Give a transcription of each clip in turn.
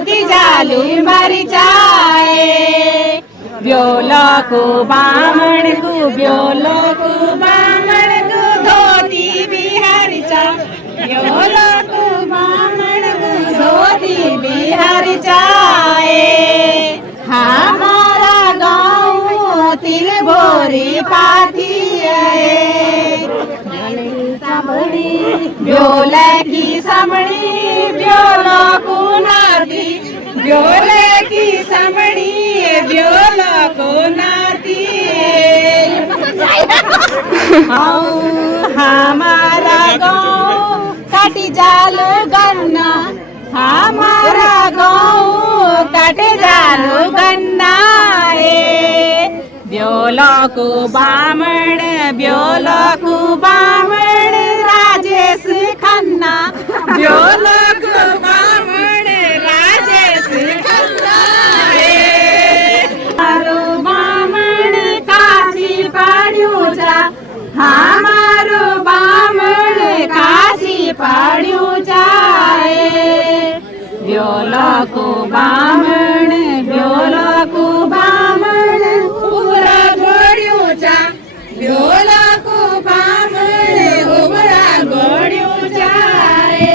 मोती जालू मरी जाए ब्योलो को बामण को ब्योलो को बामण को धोती बिहारी चा ब्योलो को बामण को धोती बिहारी जाए हमारा गाँव तिल भोरी पाती ब्योले की समणी ब्योलो को नाती ब्योले की समणी ब्योलो को नाती हमारा गाँव काटी जालो गन्ना हमारा गाँव काटे जालो गन्ना ब्योलो को बामण ब्योलो को बामण राजेश खन्ना ब्योलो को बामण राजेश खन्ना हमारो बामण काशी पड़्यो जा हमारो बामण काशी पड़्यो जाए ब्योलो को बामण ब्योलो को बामण पूरा घोड़ियो जा ब्योलो को बामण उबरा घोड़ियो जाए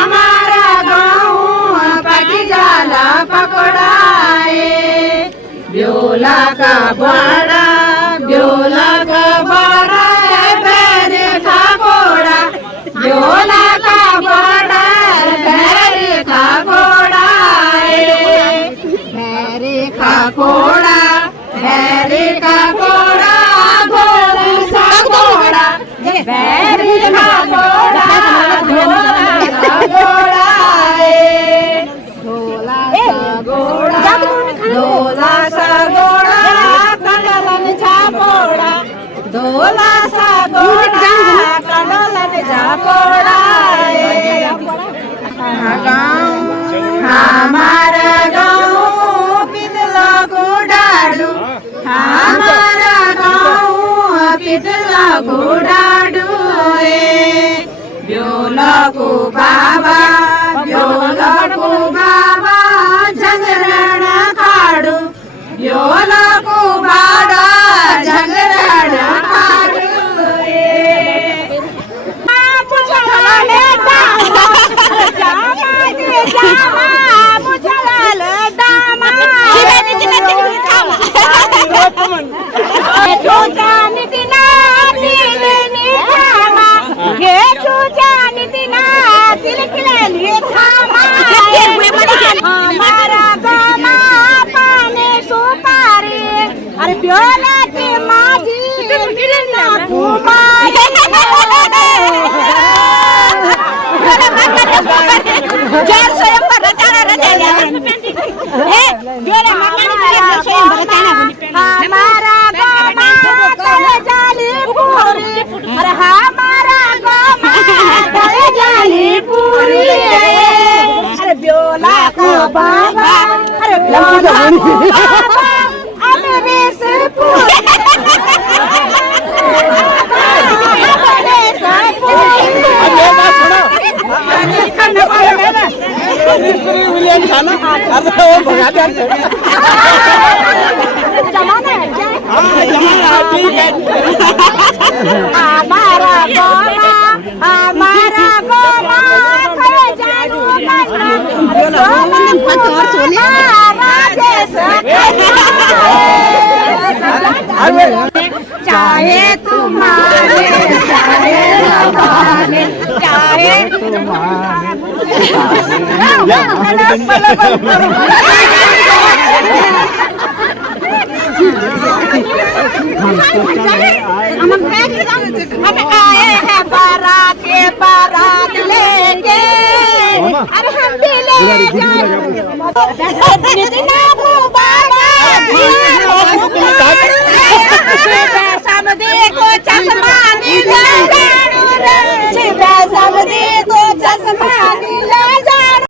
हमारा गाँव पटी जाला पकड़ाए ब्योला का बड़ा ब्योला का बड़ा पैर का घोड़ा ब्योला का बड़ा पैर का घोड़ा पैर का घोड़ा पैर का घोड़ा घोड़ा सा घोड़ा पैर का घोड़ा घोड़ा सा घोड़ा धोला सा घोड़ा कडलन झापोड़ा धोला सा घोड़ा कडलन झापोड़ा हमारा गाँव पितला को डाडू हमारा गाँव पितला को डाडू ब्योलो को बाबा ब्योलो को बाबा झगरण खाड़ू ब्योलो को बाबा झगरण खाड़ू अरे ब्योला के माझी हमारा जाली पूरी अरे हमारा जाली पूरी अरे ब्योला को बाबा अरे ब्योला को बाबा अमेरे से पूरी हमारा गोमा खड़े जानू चाहे तुम्हारे चाहे हमारे चाहे हम आए हैं बारात लेके अरे हम भी ले समझे को चश्मा नीला समझे को चश्मा नीला